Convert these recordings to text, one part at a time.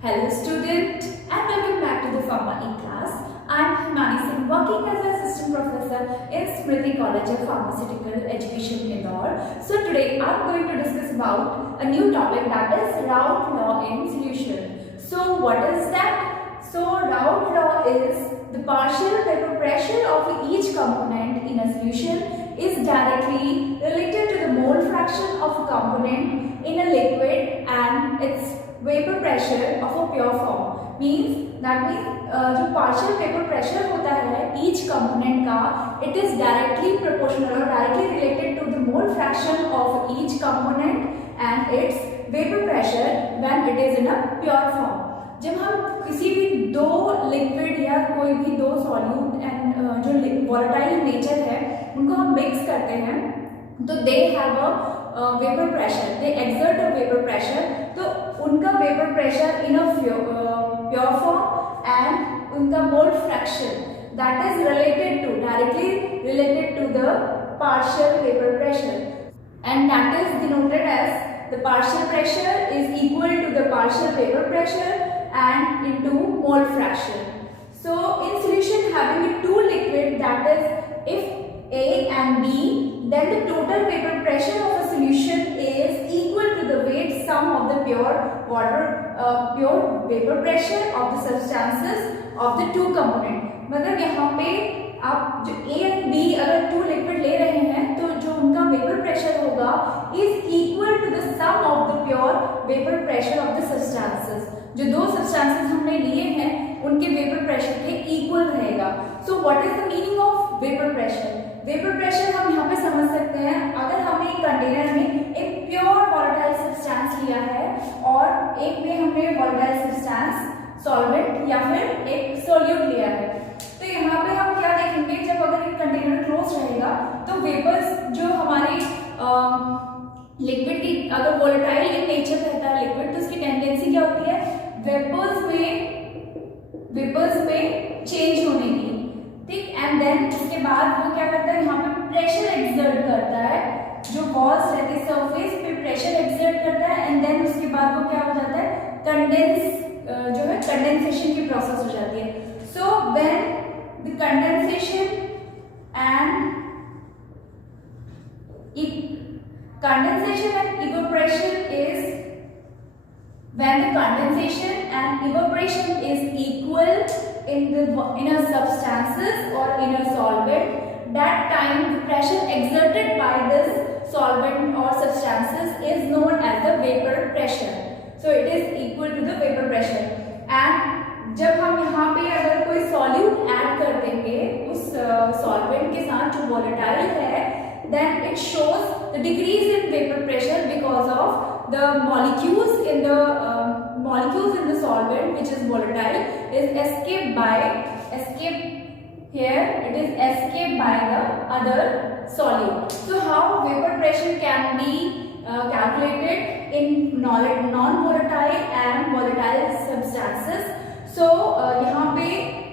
Hello student and welcome back to the Pharma E-class. I am Himani Singh, working as an assistant professor in Smriti College of Pharmaceutical Education, Indore. So today I am going to discuss about a new topic, that is Raoult law in solution. So what is that? So Raoult law is the partial vapor pressure of each component in a solution is directly related to the mole fraction of a component in a liquid and its vapor pressure of a pure form. Means जो partial vapor pressure होता है each component का, it is directly proportional or directly related to the mole fraction of each component and its vapor pressure when it is in a pure form. जब हम किसी भी दो लिक्विड या कोई भी दो सॉल्यूट एंड जो वोलेटाइल नेचर है उनको हम मिक्स करते हैं तो they have a vapour pressure, they exert a vapour pressure. तो उनका vapour pressure in a pure form and उनका mole fraction that is related to directly related to the partial vapour pressure and that is denoted as the partial pressure is equal to the partial vapor pressure and into mole fraction. So in solution having two liquid, that is if A and B, then the total vapor pressure of a solution is equal to the weight sum of the pure water pure vapor pressure of the substances of the two component. मतलब यहाँ पे आप जो A and B अगर two liquid ले रहे हैं तो जो उनका वेपर प्रेशर होगा is equal to the sum of the pure vapour pressure of the substances. जो दो सब्सटेंसेस हमने लिए हैं उनके वेपर प्रेशर के इक्वल रहेगा. So what is the meaning of vapour pressure? Vapour pressure हम यहाँ पे समझ सकते हैं अगर हमने एक कंटेनर में एक प्योर वोलेटाइल सब्सटेंस लिया है और एक में हमने वोलेटाइल सब्सटेंस सॉल्वेंट या फिर एक सोल्यूट लिया है. तो यहाँ पे हम क्या देखेंगे, जब अगर एक कंटेनर क्लोज रहेगा तो वेपर्स जो हमारे लिक्विड की अगर वोलेटाइल इन नेचर रहता है लिक्विड तो उसकी टेंडेंसी क्या होती है वेपर्स में चेंज होने की. ठीक, एंड देन उसके बाद वो क्या करता है यहाँ पे प्रेशर एक्सर्ट करता है, जो वॉल्स रहते हैं सरफेस पे प्रेशर एक्सर्ट करता है एंड देन उसके बाद वो क्या हो जाता है कंडेंस जो है कंडेंसेशन की प्रोसेस हो जाती है. So when the condensation and evaporation is when the condensation and evaporation is equal in a substances or in a solvent, that time the pressure exerted by this solvent or substances is known as the vapor pressure. So it is equal to the vapor pressure. And जब हम यहाँ पे अगर कोई solute add कर देंगे उस सॉल्वेंट के साथ जो वोलेटाइल है, then it shows the decrease in vapor pressure because of the molecules in the solvent which is volatile is escaped by the other solute. So how vapor pressure can be calculated in non-volatile and volatile substances. So यहाँ पे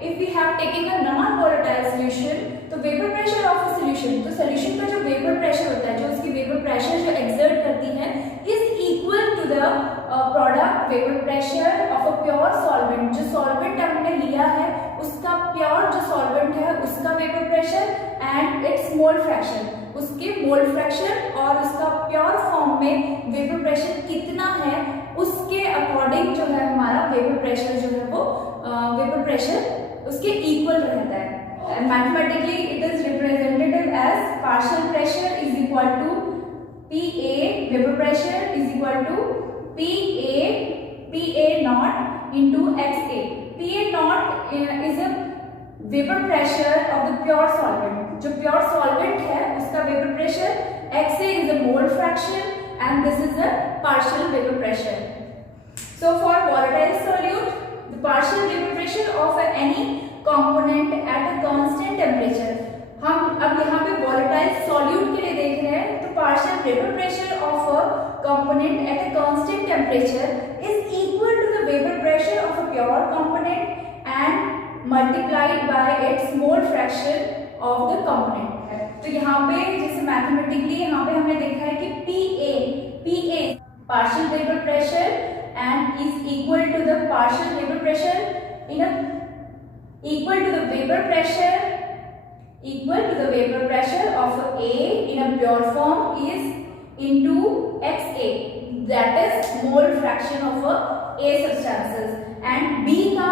if we have taken a non-volatile solution, तो vapor pressure of a solution, तो solution का जो vapor pressure होता है, जो उसकी vapor pressure जो exert करती है, is equal to the product vapor pressure of a pure solvent. जो solvent हमने लिया है, उसका pure जो solvent है, उसका vapor pressure and its mole fraction, उसके mole fraction और उसका pure form में vapor pressure कितना है उसके अकॉर्डिंग जो है हमारा वेपर प्रेशर जो है वो वेपर प्रेशर उसके इक्वल रहता है. Mathematically it is representative as partial pressure is equal to PA vapour pressure is equal to PA naught into XA. PA naught is a vapour pressure of the pure solvent. जो pure solvent है उसका vapour pressure, XA is the mole fraction and this is the partial vapor pressure. So for volatile solute, the partial vapor pressure of any component at a constant temperature. हम अब यहाँ पे volatile solute के लिए देख रहे हैं तो partial vapor pressure of a component at a constant temperature is equal to the vapor pressure of a pure component and multiplied by its mole fraction of the component. तो यहाँ पे जैसे मैथमेटिकली यहाँ पे हमने देखा है कि PA partial vapor pressure and is equal to the partial vapor pressure in a equal to the vapor pressure of A in a pure form is into XA, that is mole fraction of A substances, and B का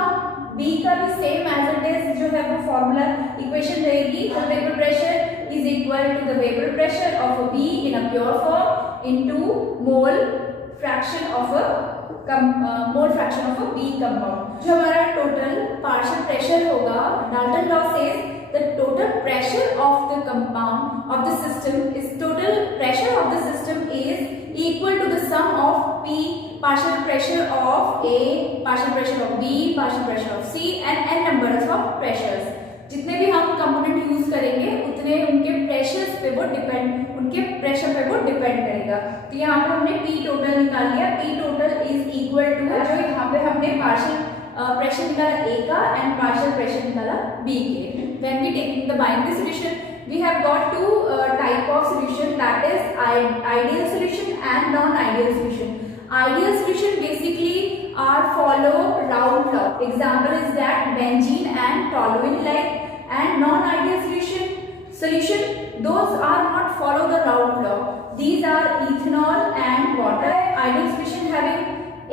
भी same as it is जो है वो formula equation रहेगी, the vapour pressure is equal to the vapour pressure of A B in a pure form into mole fraction of A B compound. जो हमारा total partial pressure होगा, Dalton law says the total pressure of the compound of the system is equal to the sum of P partial pressure of A, partial pressure of B, partial pressure of C and n numbers of pressures। जितने भी हम component use करेंगे उतने उनके प्रेशर पे वो डिपेंड करेगा। तो यहाँ पे हमने P टोटल निकाल लिया। P total is equal to, जो यहाँ पे हमने पार्शियल प्रेशर निकाला A का एंड पार्शियल प्रेशर निकाला B के। When we taking the binary solution, we have got two type of solution, that is ideal solution and non-ideal solution. Ideal solution basically are follow Raoult law. Example is that benzene and toluene like, and non-ideal solution those are not follow the Raoult law. These are ethanol and water. Ideal solution having A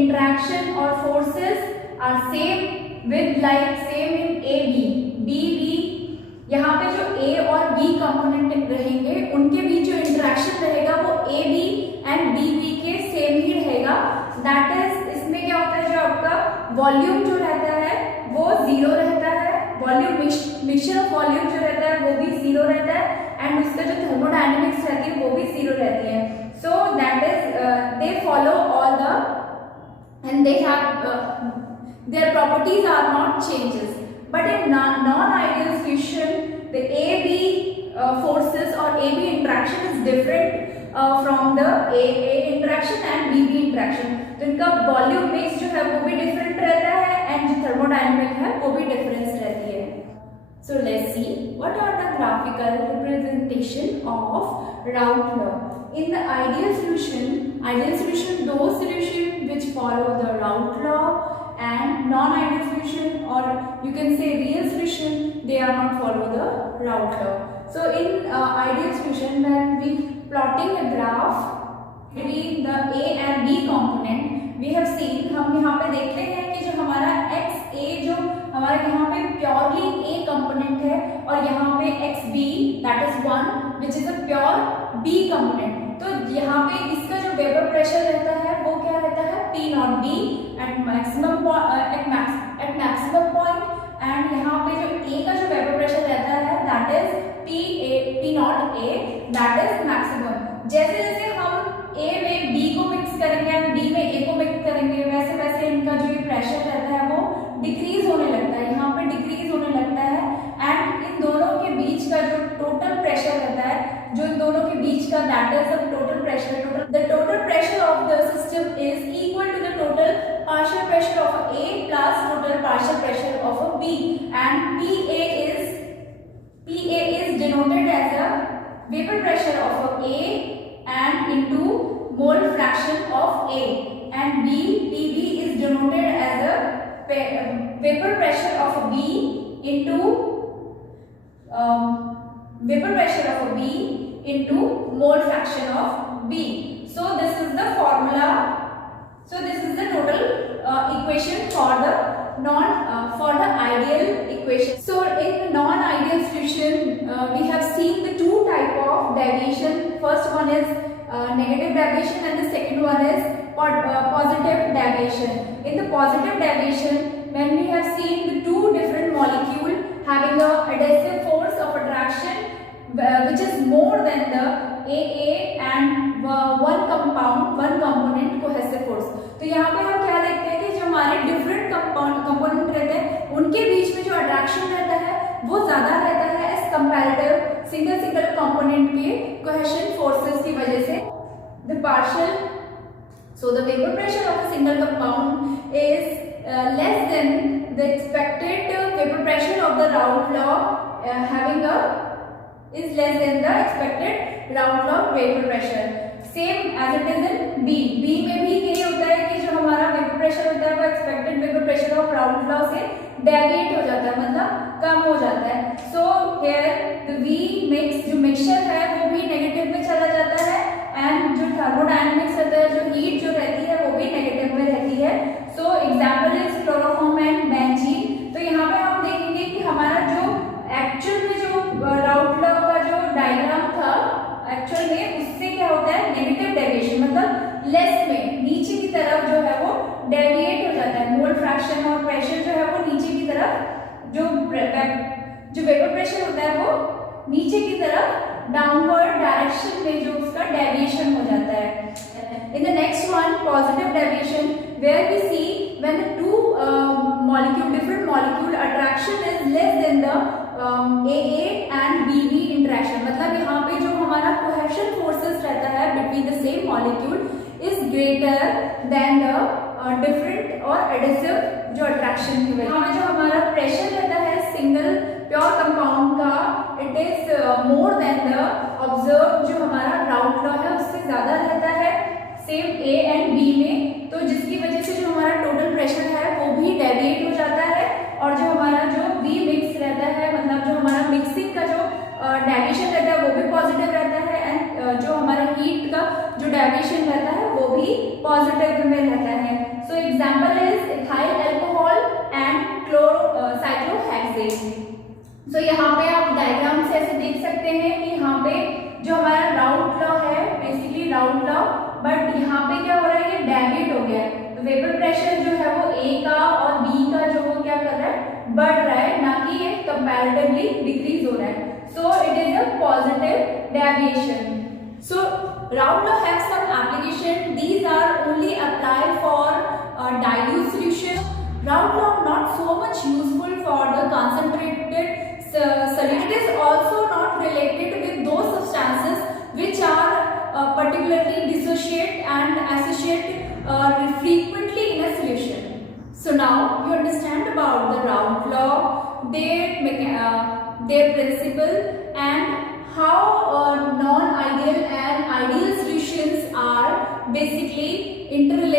interaction or forces are same with like same in AB, B यहाँ पे जो A और B component रहेंगे उनके बीच जो इंटरेक्शन रहेगा वो AB and BB के सेम ही रहेगा। दैट इज, इसमें क्या होता है, जो आपका वॉल्यूम जो रहता है वो जीरो रहता है, वॉल्यूम मिक्सचर ऑफ वॉल्यूम जो रहता है वो भी जीरो रहता है, एंड उसका जो थर्मोडायनेमिक्स रहती है वो भी जीरो रहती है। So that is they follow all the and they have their properties are not changes. But in non-ideal solution, the AB forces or AB interaction is different from the A interaction and BB interaction. तो इनका volume mix जो है वो भी डिफरेंट रहता है एंड जो थर्मोडायनेमिक है वो भी डिफरेंस रहती है। So let's see what are the graphical representation of Raoult law. In the ideal solution those solution which follow the Raoult law, and non-ideal solution or you can say real solution, they are not follow the Raoult law. So in ideal solution, when we plotting a graph between the A and B component, we have seen, हम यहाँ पे देखते हैं कि जो हमारा XA जो हमारा यहाँ पे प्योरली A कंपोनेंट है और यहाँ पे XB that is 1 which is a pure B component. तो यहाँ पे इसका जो वेपर प्रेशर रहता है वो क्या रहता है, P not B at maximum point, and यहाँ पे जो A का जो वेपर प्रेशर रहता है that is P not A that is maximum। जैसे जैसे हम A में B को मिक्स करेंगे एंड B में A को मिक्स करेंगे वैसे वैसे इनका जो प्रेशर रहता है वो डिक्रीज होने लगता है, यहाँ पे डिक्रीज होने लगता है, एंड इन दोनों के बीच का जो टोटल प्रेशर रहता है, जो इन दोनों के बीच का that is the total pressure of the system is equal to the total partial pressure of A plus total partial pressure of a B, and PA is denoted as a vapor pressure of a A and into mole fraction of A, and PB is denoted as a vapor pressure of a B into mole fraction of B. So this is the formula. So this is the total equation for the ideal equation. So in non-ideal solution, we have seen the two type of deviation. First one is negative deviation and the second one is positive deviation. In the positive deviation, when we have seen the two different molecule having a adhesive force of attraction which is more than the AA and one component cohesive force. तो यहाँ पे हम क्या देखते हैं कि जो हमारे डिफरेंट कंपोनेंट रहते हैं उनके बीच में जो अट्रैक्शन रहता है वो ज्यादा रहता है एज कंपैरेटिव सिंगल कंपोनेंट के कोहेशन फोर्सेस की वजह से। The vapour pressure of a single compound is less than the expected vapour pressure of the Raoult law is less than the expected Raoult law vapor pressure. Same as it is in B. B में भी यही होता है कि जो हमारा vapour pressure होता है वो expected vapour pressure of Raoult law से डेविएट हो जाता है, मतलब कम हो जाता है। So here the we mix, जो मिक्सचर है वो भी नेगेटिव में चला जाता है, एंड जो थर्मोडायनेमिक्स होता है, जो हीट जो रहती है वो भी नेगेटिव में रहती है। So example is chloroform and benzene. तो यहाँ पे हम देखेंगे कि हमारा जो एक्चुअल में जो राउल्ट लॉ का जो डायग्राम था, एक्चुअल में उससे क्या होता है, नेगेटिव डेविएशन, मतलब लेस में नीचे की तरफ जो है वो डेविएट हो जाता है। मोल फ्रैक्शन और प्रेशर जो है वो नीचे की तरफ, जो वेपर प्रेशर होता है वो नीचे की तरफ डाउनवर्ड डायरेक्शन में जो उसका डेविएशन हो जाता है। In the next one, positive deviation, where we see when the two different molecule attraction is less than the AA and BB interaction, मतलब यहाँ पे जो हमारा cohesion forces रहता है between the same molecule is greater than the different और adhesive जो attraction की वजह। यहाँ पे जो हमारा pressure रहता है single pure compound का, it is more than the observed जो हमारा राउल्ट लॉ है उससे ज्यादा रहता है सेम A एंड B में। तो जिसकी वजह से जो हमारा टोटल प्रेशर है वो भी डेविएट हो जाता है, और जो हमारा जो वी मिक्स रहता है, मतलब जो हमारा मिक्सिंग का जो डेविएशन रहता है वो भी पॉजिटिव रहता है, एंड जो हमारा हीट का जो डेविएशन रहता है वो भी पॉजिटिव में रहता है। So example is ethyl alcohol and cyclohexane. So यहाँ पे आप डायग्राम से ऐसे देख सकते हैं कि यहाँ पे जो हमारा राउल्ट लॉ है, बेसिकली राउल्ट लॉ, बट यहाँ पे क्या हो रहा है, ये डेविएट हो गया है। तो वेपर प्रेशर जो है वो ए का और बी का जो वो क्या कर रहा है, बढ़ रहा है, ना कि ये कंपैरेटिवली डिक्रीज हो रहा है। So it is a positive deviation. So Raoult law have some application, these are only apply for dilute solution. Raoult law not so much useful for the concentrated solution. It is also not related with those substances which are particularly dissociate and associate frequently in a solution. So now you understand about the Raoult law, their principle, and how non-ideal and ideal solutions are basically interrelated.